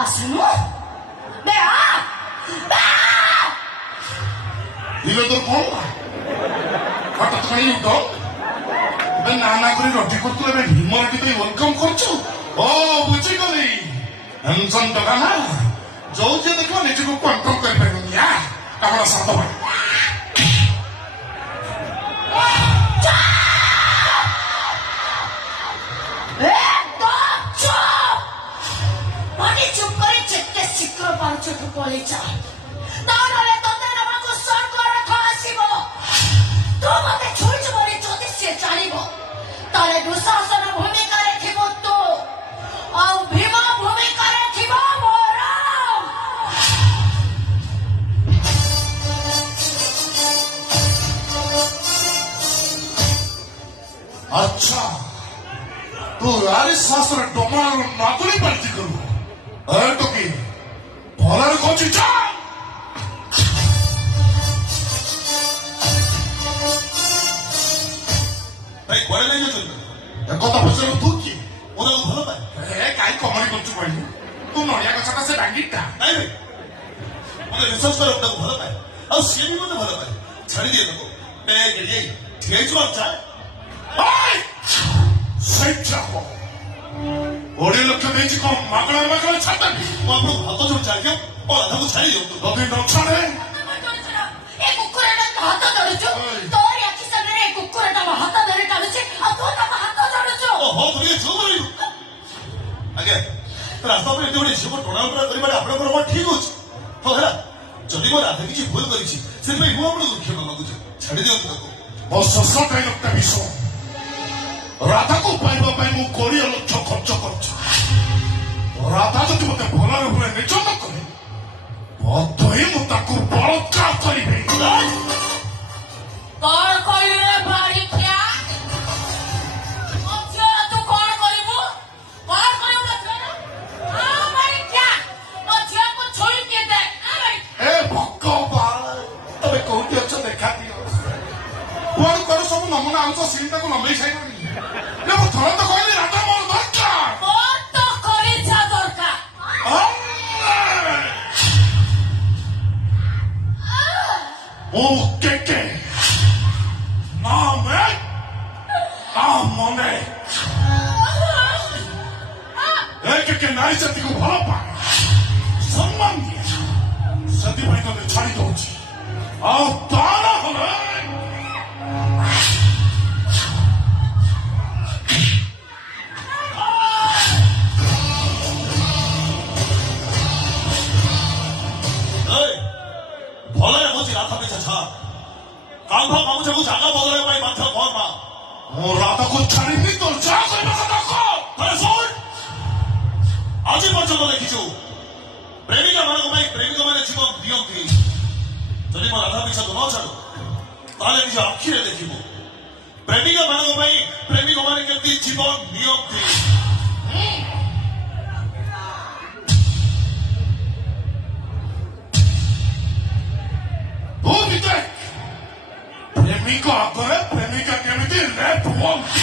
ଆସୁନୁ ବେ ଆ ଦିନେ ତୋର କଣ ହଠାତ୍ କାହିଁ ଉଠ ଏବେ ନାନା କରି ରଟି କରୁଥିଲୁ ଏବେ ଭୀମ ରଟି ପାଇଁ ୱେଲକମ୍ କରୁଛୁ ଓ ବୁଝିଗଲି ଟେନସନ୍ ଟକା ନା ଯୋଉ ଯିଏ ଦେଖିବ ନିଜକୁ କଣ୍ଟ୍ରୋଲ କରିପାରିବନି ଆପଣ ସାତ চুপ করে চেককে শীঘ্র পাঁচটু পড়ে যা তাহলে তোদের আমাকে স্বর্গ রেখা আসিব তু মতে ছুঁচ বলে যদি সে জানিব তাহলে দুঃশাসন ভূমিকারে থিব তু ଆଉ ଭୀମ ଭୂମିକାରେ ଥିବ ମୋର अच्छा तू यारी शास्त्र डोमार नातुनी पार्टी करू तो की भलार कोची जा भाई घरे नहीं जातो কথা পছর তু কি ওরা ভালো পায় কাই কমানি করছু কইলি তু নড়িয়া গছটা সে ডাঙ্গিটা ନାଇଁ ଭାଇ ମୋତେ ବିଶ୍ୱାସ କର ମୁଁ ତାକୁ ଭଲ ପାଏ ଆଉ ସିଏ ବି ମୋତେ ଭଲ ପାଏ ଛାଡ଼ି ଦିଏ ତାକୁ ବେଗ ଏଇ ଠିଆ ହେଇଛୁ ଆଉ ଚାଲ ସେଇଟାକ 20 ଲକ୍ଷ ଦେଇଛି କଣ ମାଗଣା ମାଗଣା ଛାଡିଦେବି ମୁଁ ଆପଣଙ୍କୁ ହାତ ଯୋଡ଼ି ଚାଲିଦିଅ ମୋ ରାଧାକୁ ଛାଡ଼ି ଦିଅନ୍ତୁ ଯଦି ନ ଛାଡେ ଏ କୁକୁରଟା ତ ହାତ ଧରୁଛୁ ତୋରି ଆଖି ସାମ୍ନାରେ ଏ କୁକୁରଟା ମୋ ହାତ ଧରି ଟାଣୁଛି ଆଉ ତୁ ତାକୁ ହାତ ଧରୁଛୁ ଓହୋ ତୁ ଟିକେ ଚୁପ ରହିବୁ ଆଜ୍ଞା ରାସ୍ତା ଉପରେ ଏତେ ଗୋଟେ ଝିଅକୁ ଟଣାଉଟରା କରିବାଟା ଆପଣଙ୍କର କ'ଣ ଠିକ ଅଛି ହଉ ହେଲା ଯଦି ମୋ ରାଧା କିଛି ଭୁଲ କରିଛି ସେଥିପାଇଁ ମୁଁ ଆପଣଙ୍କୁ କ୍ଷମା ମାଗୁଛି ଛାଡ଼ି ଦିଅନ୍ତୁ ତାକୁ ମୋ ଶେଷ ଡାଇଲଗଟା ବିଷ ରାଧାକୁ ପାଇବା ପାଇଁ ମୁଁ 20 ଲକ୍ଷ ଖର୍ଚ୍ଚ କରୁଛି ରାଧା ଯଦି ମତେ ଭଲରେ ହୁଏ ନିର୍ଯାତନ କରେ ବଦ୍ଧ ହିଁ ମୁଁ ତାକୁ ବଳତ୍କାର କରିବି କଣ କହିଲୁ ରେ ବାରିଖିଆ ତୁ କଣ କରିବୁ ବାରିଖିଆ ମୋ ଝିଅକୁ ଛୁଇଁକି ଦେ ଏ ଭଗବାନ ତମେ କୋଉଠି ଅଛ ଦେଖା ଦିଅ କୁଆଡୁ କୁଆଡୁ ସବୁ ନମୁନା ଆଣୁଛ ସିନଟାକୁ ଲମ୍ବେଇ ସାଇଲାଣି ମୁଁ ଥରେ ତ କହିଲି ରାଧା ମୋର ଦରକାର ମୋର ତ କରିଛା ଦରକାର ଓ କେକେ ନା ମେ ନା ମନେ ଏ କେକେ ନାରୀ ଜାତିକୁ ଭଲ ପାଏ ସମ୍ମାନ ଦିଏ ସେଥିପାଇଁ ତତେ ଛାଡ଼ି ଦଉଛି ଆଉ ତାର ହେଲେ ଭଲରେ କହୁଛି ରାଧା ପିଛା ଛାଡ଼ କାନ୍ଧ ଗାମୁଛାକୁ ଜାଗା ବଦଳାଇବା ପାଇଁ ବାଧ୍ୟ କର ନା ମୁଁ ରାଧାକୁ ଛାଡ଼ିନି ତ ଯାହା କରିବା କଥା କହ ଥରେ ଶୁଣ ଆଜି ପର୍ଯ୍ୟନ୍ତ ଦେଖିଛୁ ପ୍ରେମିକାମାନଙ୍କ ପାଇଁ ପ୍ରେମିକମାନେ ଜୀବନ ଦିଅନ୍ତି ଯଦି ମୋ ରାଧା ପିଛାକୁ ନ ଛାଡ଼ୁ ତାହେଲେ ନିଜ ଆଖିରେ ଦେଖିବୁ ପ୍ରେମିକାମାନଙ୍କ ପାଇଁ ପ୍ରେମିକମାନେ କେମିତି ଜୀବନ ନିଅନ୍ତି ତୁ ବି ଦେଖ ପ୍ରେମିକ ଆଗରେ ପ୍ରେମିକା କେମିତି ରେପ୍ ହୁଅନ୍ତି